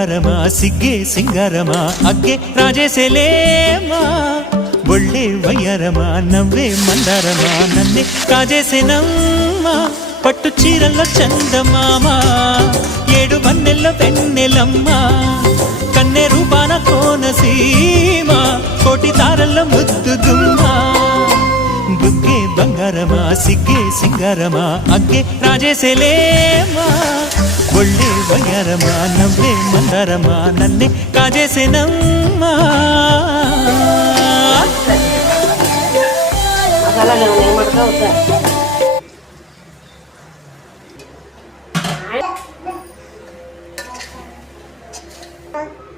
బంగారమా సిగ్గే సింగారమా అగ్గే రాజేసేలేమా ఒళ్ళే వయ్యారమా నవ్వే మందారమా నన్నే కాజేసేనమ్మా పట్టు చీరల్లో చందమామా ఏడు వన్నెల్లో వెన్నెలమ్మా కన్నె రూపాన కోనసీమ కోటి తారల్లో ముద్దుగుమ్మా బుగ్గే బంగారమా సిగ్గే సింగారమా అగ్గే రాజేసేలేమా ఒళ్ళే వయ్యారమా నవ్వే మందారమా నన్నే కాజేసేనమ్మా Bye.